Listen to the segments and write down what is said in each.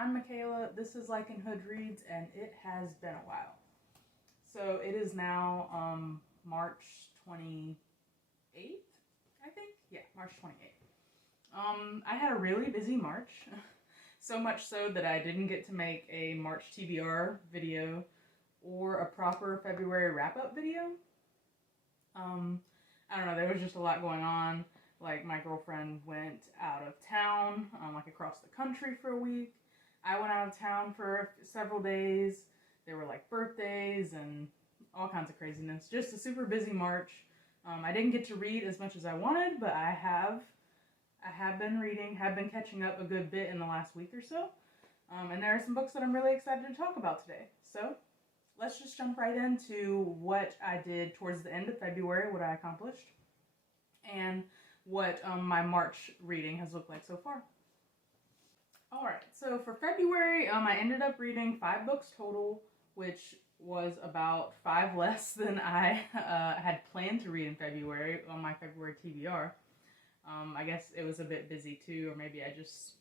I'm Michaela. This is LycanhoodReads, and it has been a while. So it is now March 28th, I think? Yeah, March 28th. I had a really busy March, so much so that I didn't get to make a March TBR video or a proper February wrap-up video. I don't know, there was just a lot going on. Like, my girlfriend went out of town, like across the country for a week. I went out of town for several days. There were like birthdays and all kinds of craziness. Just a super busy March. I didn't get to read as much as I wanted, but I have been reading, have been catching up a good bit in the last week or so. And there are some books that I'm really excited to talk about today. So let's just jump right into what I did towards the end of February, what I accomplished, and what my March reading has looked like so far. Alright, so for February, I ended up reading 5 books total, which was about 5 less than I had planned to read in February on my February TBR. I guess it was a bit busy too, or maybe I just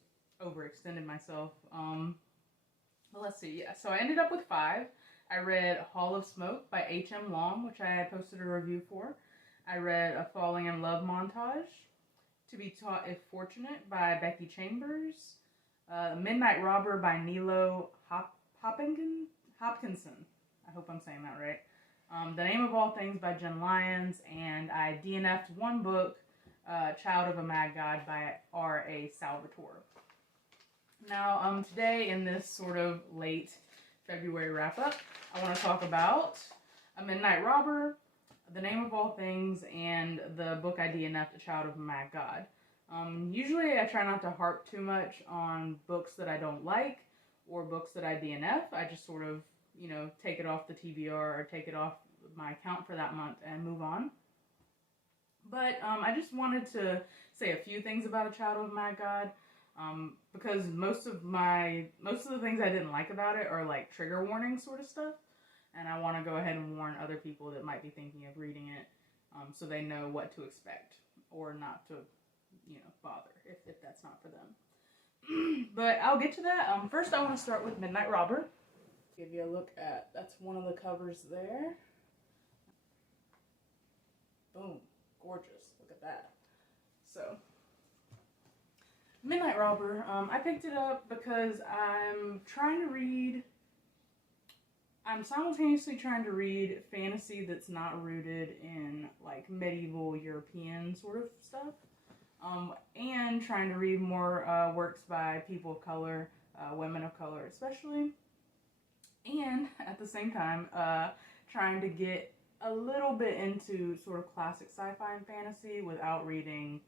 overextended myself. But let's see, yeah. So I ended up with 5. I read Hall of Smoke by H.M. Long, which I had posted a review for. I read A Falling in Love Montage, To Be Taught If Fortunate by Becky Chambers, Midnight Robber by Nalo Hopkinson. I hope I'm saying that right. The Name of All Things by Jenn Lyons, and I DNF'd one book, Child of a Mad God by R.A. Salvatore. Now, today in this sort of late February wrap-up, I want to talk about A Midnight Robber, The Name of All Things, and the book I DNF'd, A Child of a Mad God. Usually I try not to harp too much on books that I don't like or books that I DNF. I just sort of, take it off the TBR or take it off my account for that month and move on. But I just wanted to say a few things about A Child of a Mad God, because most of the things I didn't like about it are like trigger warning sort of stuff. And I want to go ahead and warn other people that might be thinking of reading it, so they know what to expect or not to, bother if that's not for them. But I'll get to that. First I want to start with Midnight Robber. Give you a look at, that's one of the covers there. Boom. Gorgeous. Look at that. So, Midnight Robber, I picked it up because I'm simultaneously trying to read fantasy that's not rooted in like medieval European sort of stuff, and trying to read more works by people of color, women of color especially, and at the same time trying to get a little bit into sort of classic sci-fi and fantasy without reading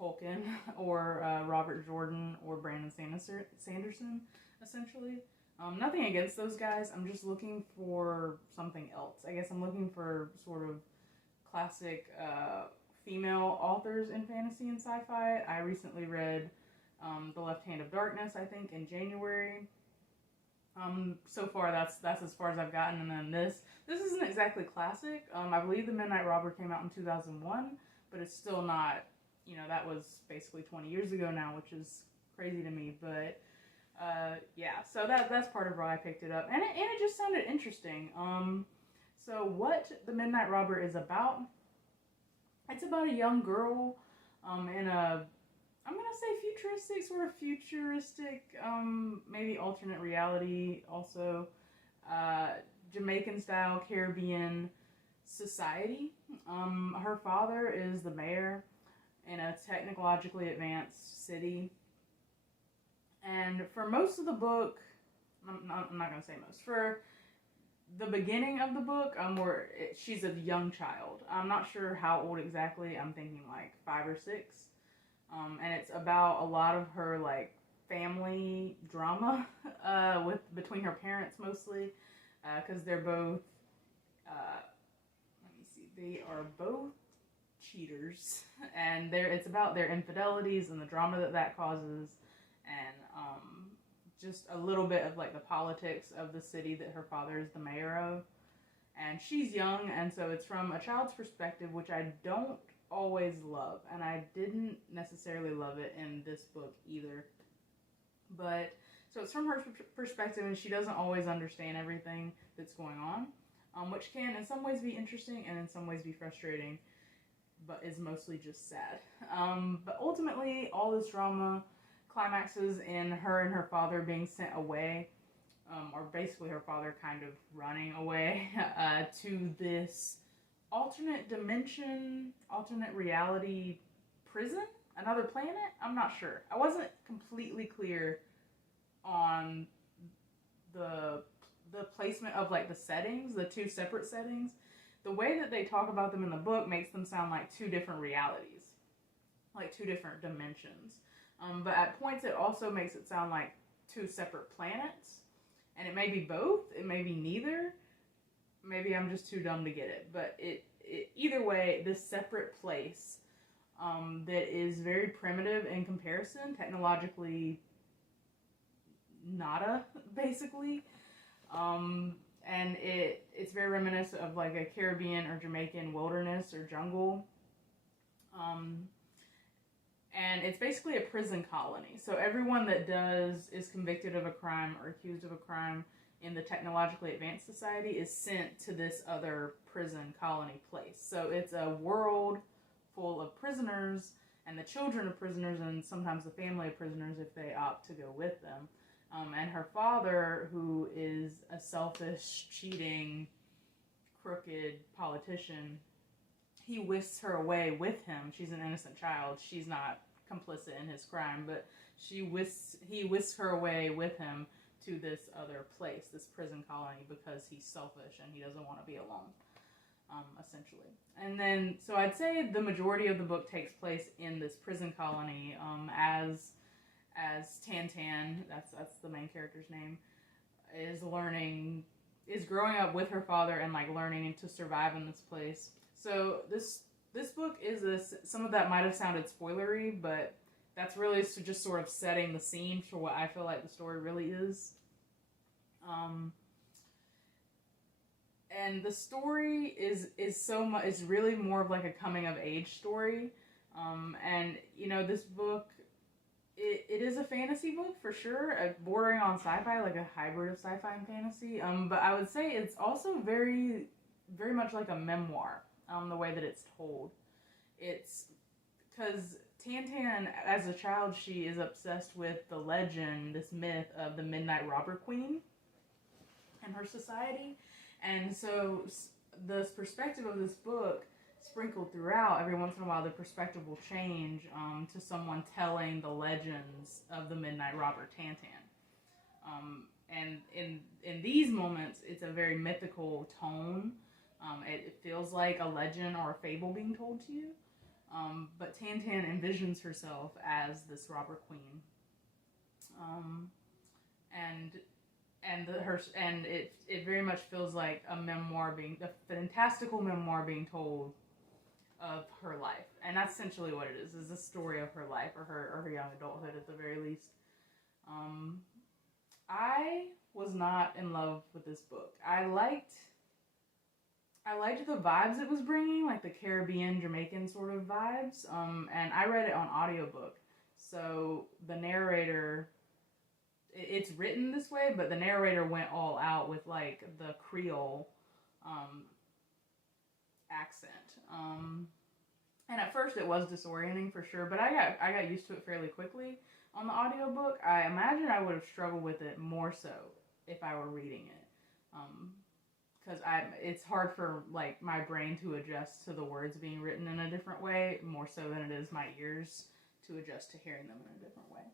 Tolkien or Robert Jordan or Brandon Sanderson, essentially. Nothing against those guys, I'm just looking for something else. I guess I'm looking for sort of classic female authors in fantasy and sci-fi. I recently read The Left Hand of Darkness, I think, in January. So far that's as far as I've gotten, and then this isn't exactly classic. I believe The Midnight Robber came out in 2001, but it's still not, that was basically 20 years ago now, which is crazy to me, but yeah, so that's part of why I picked it up, and it just sounded interesting. So what The Midnight Robber is about, it's about a young girl in a, I'm gonna say futuristic, maybe alternate reality also, Jamaican style Caribbean society. Her father is the mayor in a technologically advanced city. And for most of the book, I'm not going to say most, for the beginning of the book, she's a young child. I'm not sure how old exactly. I'm thinking like 5 or 6. And it's about a lot of her like family drama between her parents mostly, because they're both, they are both cheaters, and it's about their infidelities and the drama that causes, and just a little bit of like the politics of the city that her father is the mayor of. And she's young, and so it's from a child's perspective, which I don't always love, and I didn't necessarily love it in this book either. But So it's from her perspective, and she doesn't always understand everything that's going on, which can in some ways be interesting and in some ways be frustrating, but is mostly just sad. But ultimately, all this drama climaxes in her and her father being sent away, or basically her father kind of running away to this alternate dimension, alternate reality prison, another planet? I'm not sure. I wasn't completely clear on the placement of like the settings, the two separate settings. The way that they talk about them in the book makes them sound like two different realities, like two different dimensions. But at points it also makes it sound like two separate planets. And it may be both, it may be neither. Maybe I'm just too dumb to get it. But it either way, this separate place that is very primitive in comparison, technologically nada, basically. And it's very reminiscent of like a Caribbean or Jamaican wilderness or jungle. And it's basically a prison colony. So everyone that is convicted of a crime or accused of a crime in the technologically advanced society is sent to this other prison colony place. So it's a world full of prisoners and the children of prisoners and sometimes the family of prisoners if they opt to go with them. And her father, who is a selfish, cheating, crooked politician, he whisks her away with him. She's an innocent child. She's not complicit in his crime, but he whisks her away with him to this other place, this prison colony, because he's selfish and he doesn't want to be alone, essentially. And then, so I'd say the majority of the book takes place in this prison colony, as Tan, that's the main character's name, is growing up with her father and like learning to survive in this place. So this book is some of that might have sounded spoilery, but that's really just sort of setting the scene for what I feel like the story really is. And the story is really more of like a coming of age story. And you know, this book, it is a fantasy book for sure, bordering on sci-fi, like a hybrid of sci-fi and fantasy. But I would say it's also very, very much like a memoir. The way that it's told. It's because Tan, as a child, she is obsessed with the legend, this myth of the Midnight Robber Queen and her society. And so the perspective of this book, sprinkled throughout, every once in a while, the perspective will change to someone telling the legends of the Midnight Robber Tan. And in these moments, it's a very mythical tone. It feels like a legend or a fable being told to you. But Tan envisions herself as this robber queen. It very much feels like a fantastical memoir being told of her life. And that's essentially what it is a story of her life or her young adulthood at the very least. I was not in love with this book. I liked the vibes it was bringing, like the Caribbean, Jamaican sort of vibes, and I read it on audiobook. So the narrator, it's written this way, but the narrator went all out with like the Creole accent. And at first it was disorienting for sure, but I got used to it fairly quickly on the audiobook. I imagine I would have struggled with it more so if I were reading it. Because it's hard for like my brain to adjust to the words being written in a different way, more so than it is my ears to adjust to hearing them in a different way.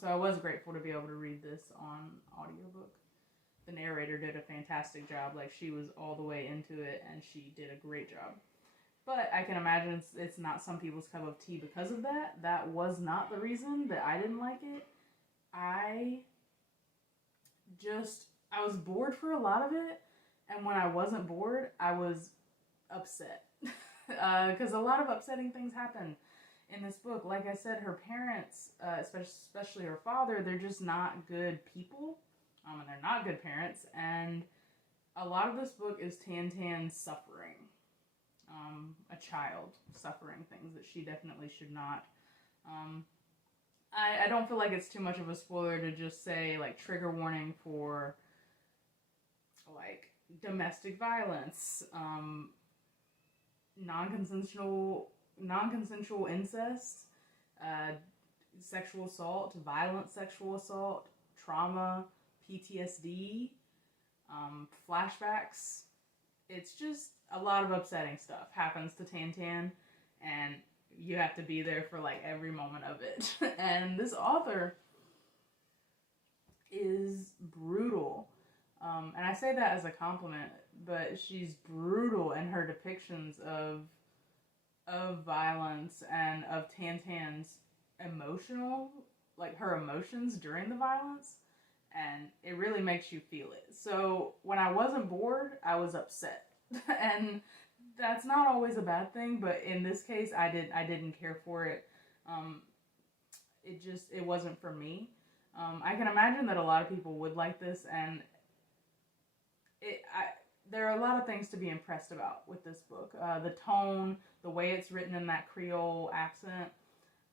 So I was grateful to be able to read this on audiobook. The narrator did a fantastic job. Like, she was all the way into it, and she did a great job. But I can imagine it's not some people's cup of tea because of that. That was not the reason that I didn't like it. I was bored for a lot of it. And when I wasn't bored, I was upset. Because a lot of upsetting things happen in this book. Like I said, her parents, especially her father, they're just not good people. And they're not good parents. And a lot of this book is Tan suffering. A child suffering things that she definitely should not. I don't feel like it's too much of a spoiler to just say, like, trigger warning for, like, domestic violence, non-consensual incest, sexual assault, violent sexual assault, trauma, PTSD, flashbacks. It's just a lot of upsetting stuff happens to Tan, and you have to be there for like every moment of it. And this author is brutal. And I say that as a compliment, but she's brutal in her depictions of violence and of Tan's emotional, like her emotions during the violence, and it really makes you feel it. So when I wasn't bored, I was upset. And that's not always a bad thing, but in this case, I didn't care for it. It wasn't for me. I can imagine that a lot of people would like this, and there are a lot of things to be impressed about with this book. The tone, the way it's written in that Creole accent,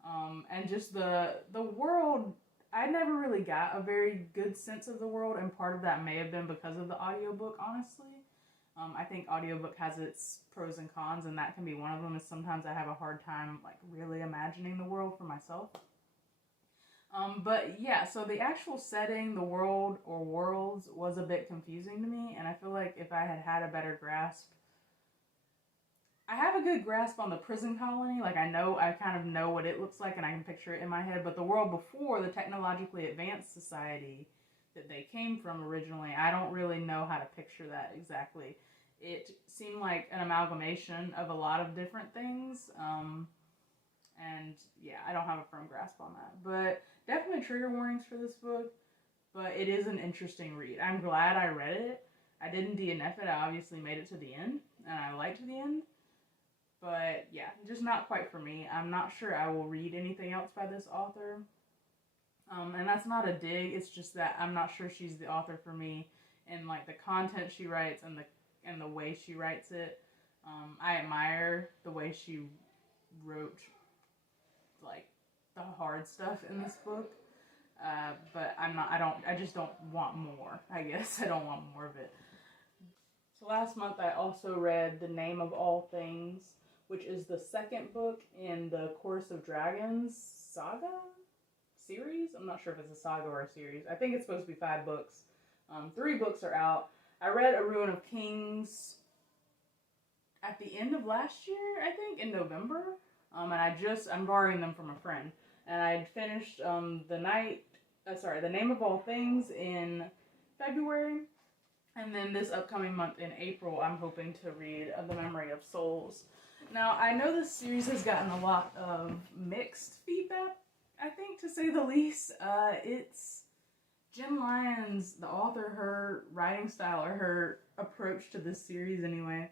and just the world. I never really got a very good sense of the world, and part of that may have been because of the audiobook, honestly. I think audiobook has its pros and cons, and that can be one of them, is sometimes I have a hard time like really imagining the world for myself. But yeah, so the actual setting, the world or worlds, was a bit confusing to me, and I feel like if I had a better grasp, I have a good grasp on the prison colony. Like I kind of know what it looks like, and I can picture it in my head. But the world before, the technologically advanced society that they came from originally, I don't really know how to picture that exactly. It seemed like an amalgamation of a lot of different things. And yeah, I don't have a firm grasp on that. But definitely trigger warnings for this book. But it is an interesting read. I'm glad I read it. I didn't DNF it. I obviously made it to the end, and I liked the end. But yeah, just not quite for me. I'm not sure I will read anything else by this author. And that's not a dig. It's just that I'm not sure she's the author for me. And like the content she writes and the way she writes it. I admire the way she wrote like the hard stuff in this book. But I just don't want more, I guess. I don't want more of it. So last month I also read The Name of All Things, which is the second book in the Chorus of Dragons saga series. I'm not sure if it's a saga or a series. I think it's supposed to be 5 books. 3 books are out. I read A Ruin of Kings at the end of last year, I think, in November. And I'm borrowing them from a friend. And I finished The Name of All Things in February. And then this upcoming month in April, I'm hoping to read The Memory of Souls. Now, I know this series has gotten a lot of mixed feedback, I think, to say the least. It's Jenn Lyons, the author, her writing style, or her approach to this series anyway,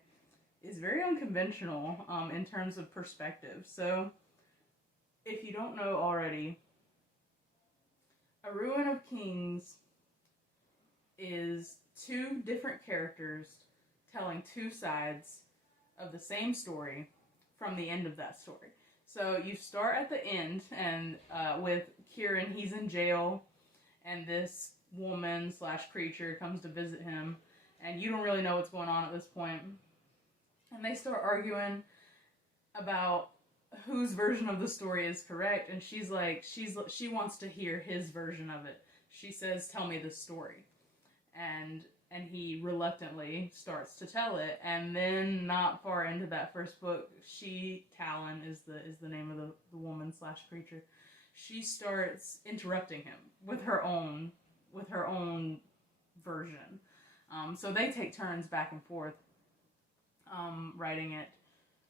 is very unconventional in terms of perspective. So, if you don't know already, A Ruin of Kings is 2 different characters telling 2 sides of the same story from the end of that story. So you start at the end, and with Kieran, he's in jail, and this woman / creature comes to visit him, and you don't really know what's going on at this point. And they start arguing about whose version of the story is correct, and she wants to hear his version of it. She says, "Tell me the story." And he reluctantly starts to tell it, and then not far into that first book, Talon is the name of the woman / creature. She starts interrupting him with her own version. So they take turns back and forth, writing it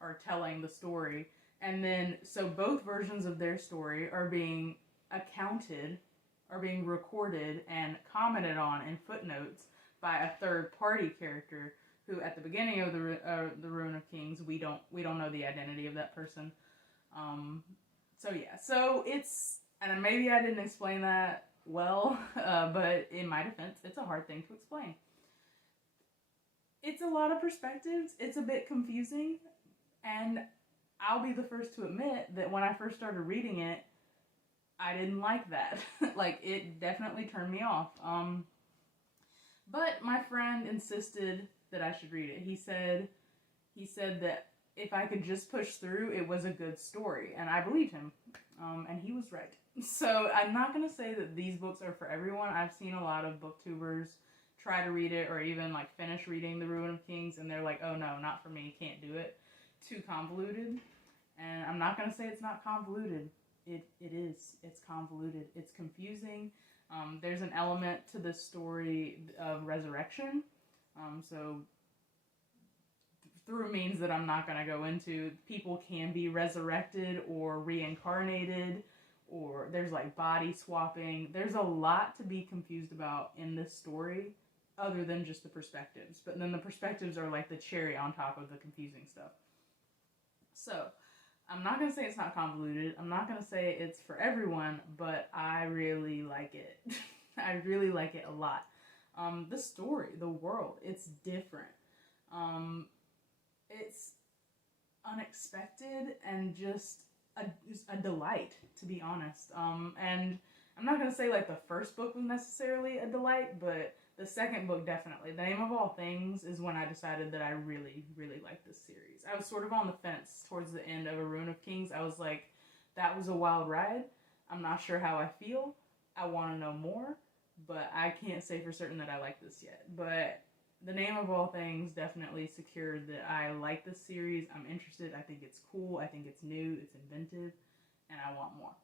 or telling the story, and then so both versions of their story are being recorded and commented on in footnotes by a third-party character who, at the beginning of the Ruin of Kings, we don't know the identity of that person. So it's, and maybe I didn't explain that well, but in my defense, it's a hard thing to explain. It's a lot of perspectives. It's a bit confusing, and I'll be the first to admit that when I first started reading it, I didn't like that. Like, it definitely turned me off. But my friend insisted that I should read it. He said that if I could just push through, it was a good story, and I believed him. And he was right. So I'm not going to say that these books are for everyone. I've seen a lot of booktubers try to read it or even like finish reading The Ruin of Kings, and they're like, oh no, not for me, can't do it. Too convoluted. And I'm not going to say it's not convoluted. It is. It's convoluted. It's confusing. There's an element to this story of resurrection. So through means that I'm not going to go into. People can be resurrected or reincarnated, or there's like body swapping. There's a lot to be confused about in this story other than just the perspectives. But then the perspectives are like the cherry on top of the confusing stuff. So I'm not going to say it's not convoluted. I'm not going to say it's for everyone, but I really like it. I really like it a lot. The story, the world, it's different. It's unexpected and just a delight, to be honest. And I'm not going to say like the first book was necessarily a delight, but the second book definitely. The Name of All Things is when I decided that I really, really liked this series. I was sort of on the fence towards the end of A Ruin of Kings. I was like, that was a wild ride. I'm not sure how I feel. I want to know more, but I can't say for certain that I like this yet. But The Name of All Things definitely secured that I like this series. I'm interested. I think it's cool. I think it's new. It's inventive. And I want more.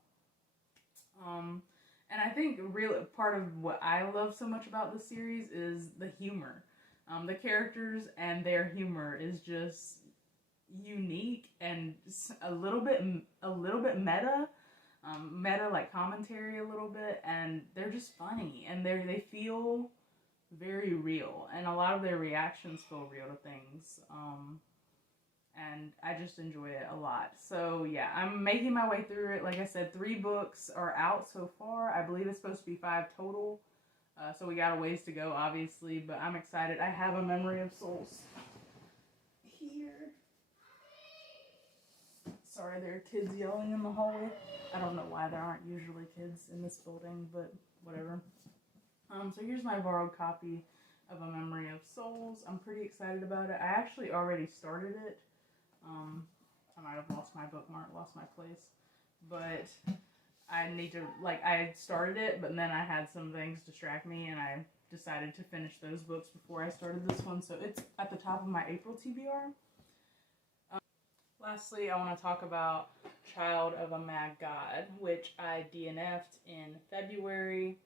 And I think really part of what I love so much about this series is the humor. The characters and their humor is just unique and a little bit meta. Meta like commentary a little bit, and they're just funny, and they feel very real, and a lot of their reactions feel real to things, and I just enjoy it a lot. So yeah, I'm making my way through it. Like I said, 3 books are out so far. I believe it's supposed to be 5 total, so we got a ways to go, obviously, but I'm excited. I have A Memory of Souls here. Sorry, there are kids yelling in the hallway. I don't know why there aren't usually kids in this building, but whatever. So here's my borrowed copy of A Memory of Souls. I'm pretty excited about it. I actually already started it. I might have lost my bookmark, lost my place. But I need to, I started it, but then I had some things distract me, and I decided to finish those books before I started this one. So it's at the top of my April TBR. Lastly, I want to talk about Child of a Mad God, which I DNF'd in February.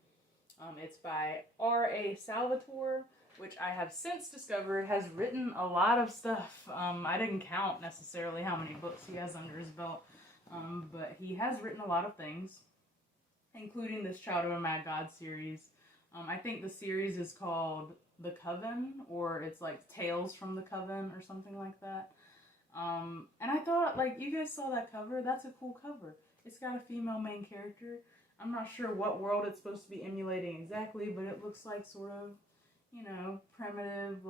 It's by R.A. Salvatore, which I have since discovered has written a lot of stuff. I didn't count necessarily how many books he has under his belt, but he has written a lot of things, including this Child of a Mad God series. I think the series is called The Coven, or it's like Tales from the Coven or something like that. And I thought, you guys saw that cover? That's a cool cover. It's got a female main character. I'm not sure what world it's supposed to be emulating exactly, but it looks like sort of, primitive,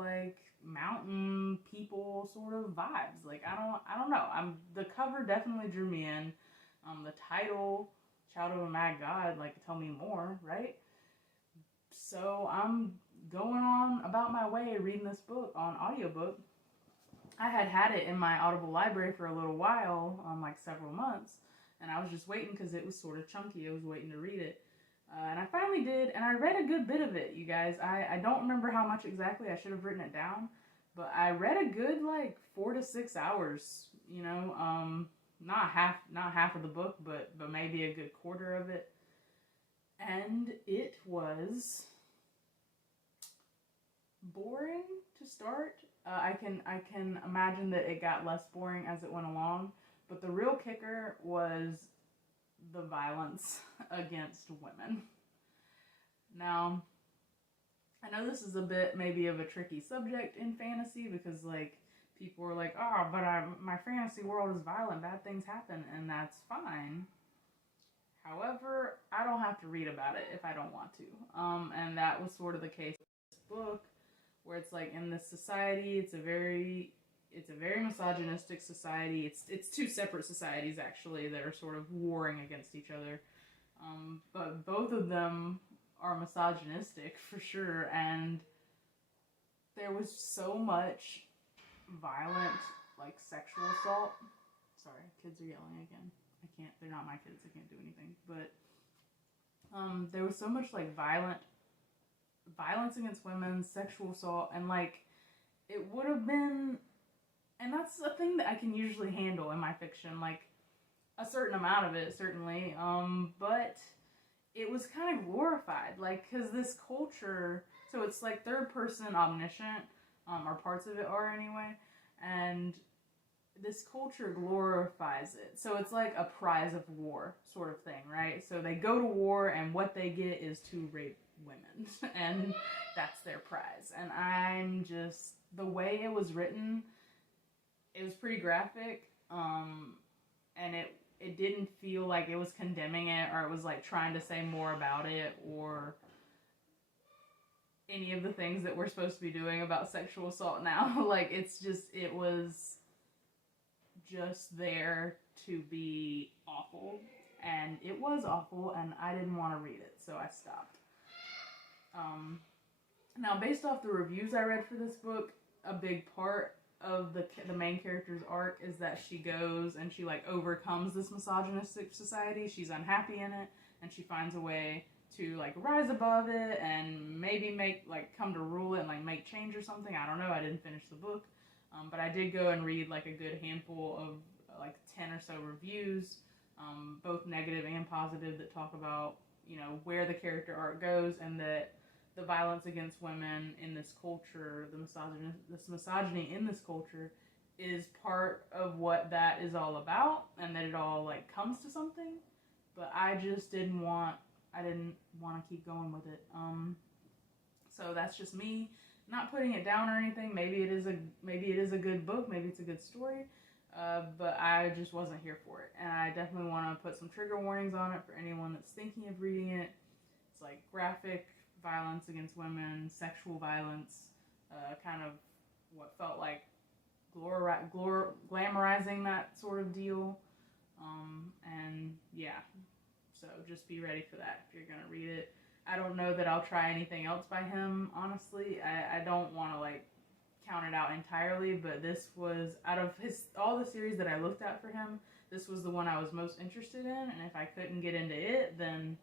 mountain people sort of vibes. I don't know. The cover definitely drew me in. The title, Child of a Mad God, tell me more, right? So I'm going on about my way reading this book on audiobook. I had it in my Audible library for a little while, several months, and I was just waiting because it was sort of chunky. I was waiting to read it, and I finally did, and I read a good bit of it, you guys. I don't remember how much exactly. I should have written it down, but I read a good 4 to 6 hours. Not half of the book, but maybe a good quarter of it, and it was boring to start. I can imagine that it got less boring as it went along, but the real kicker was the violence against women. Now, I know this is a bit maybe of a tricky subject in fantasy because people are like, oh, but my fantasy world is violent, bad things happen, and that's fine. However, I don't have to read about it if I don't want to. And that was sort of the case with this book, where it's in this society, it's a very misogynistic society. It's 2 separate societies actually that are sort of warring against each other. But both of them are misogynistic for sure, and there was so much violent, like, sexual assault. Sorry, kids are yelling again. They're not my kids, I can't do anything. But there was so much, like, violence against women, sexual assault, and, like, it would have been, and that's a thing that I can usually handle in my fiction, like, a certain amount of it, certainly, but it was kind of glorified, like, because this culture, so it's, like, third person omniscient, or parts of it are anyway, and this culture glorifies it. So it's like a prize of war sort of thing, right? So they go to war and what they get is to rape women and that's their prize. And I'm just, the way it was written, it was pretty graphic, and it didn't feel like it was condemning it or it was like trying to say more about it or any of the things that we're supposed to be doing about sexual assault now. Like, it's just, it was just there to be awful, and it was awful, and I didn't want to read it, so I stopped. Now, based off the reviews I read for this book, a big part of the main character's arc is that she goes and she, like, overcomes this misogynistic society. She's unhappy in it, and she finds a way to, like, rise above it and maybe come to rule it and, like, make change or something. I don't know, I didn't finish the book. But I did go and read, like, a good handful of, like, 10 or so reviews, both negative and positive, that talk about, you know, where the character arc goes, and that the violence against women in this culture, this misogyny in this culture, is part of what that is all about, and that it all, like, comes to something. But I just didn't want to keep going with it. So that's just me. Not putting it down or anything. Maybe it is a good book. Maybe it's a good story. But I just wasn't here for it. And I definitely want to put some trigger warnings on it for anyone that's thinking of reading it. It's like graphic violence against women, sexual violence, kind of what felt like glamorizing that sort of deal. And yeah, so just be ready for that if you're going to read it. I don't know that I'll try anything else by him, honestly. I don't want to, like, count it out entirely, but this was, out of all the series that I looked at for him, this was the one I was most interested in, and if I couldn't get into it, then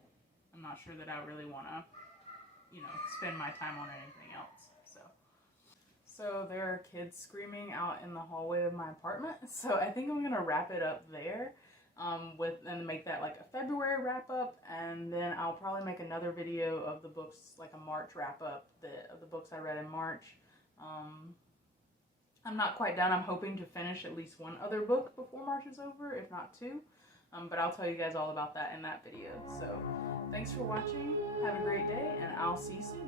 I'm not sure that I really want to, you know, spend my time on anything else. So there are kids screaming out in the hallway of my apartment, so I think I'm going to wrap it up there. And make that like a February wrap up, and then I'll probably make another video of the books, like a March wrap up of the books I read in March. I'm not quite done. I'm hoping to finish at least one other book before March is over, if not two. But I'll tell you guys all about that in that video. So thanks for watching. Have a great day, and I'll see you soon.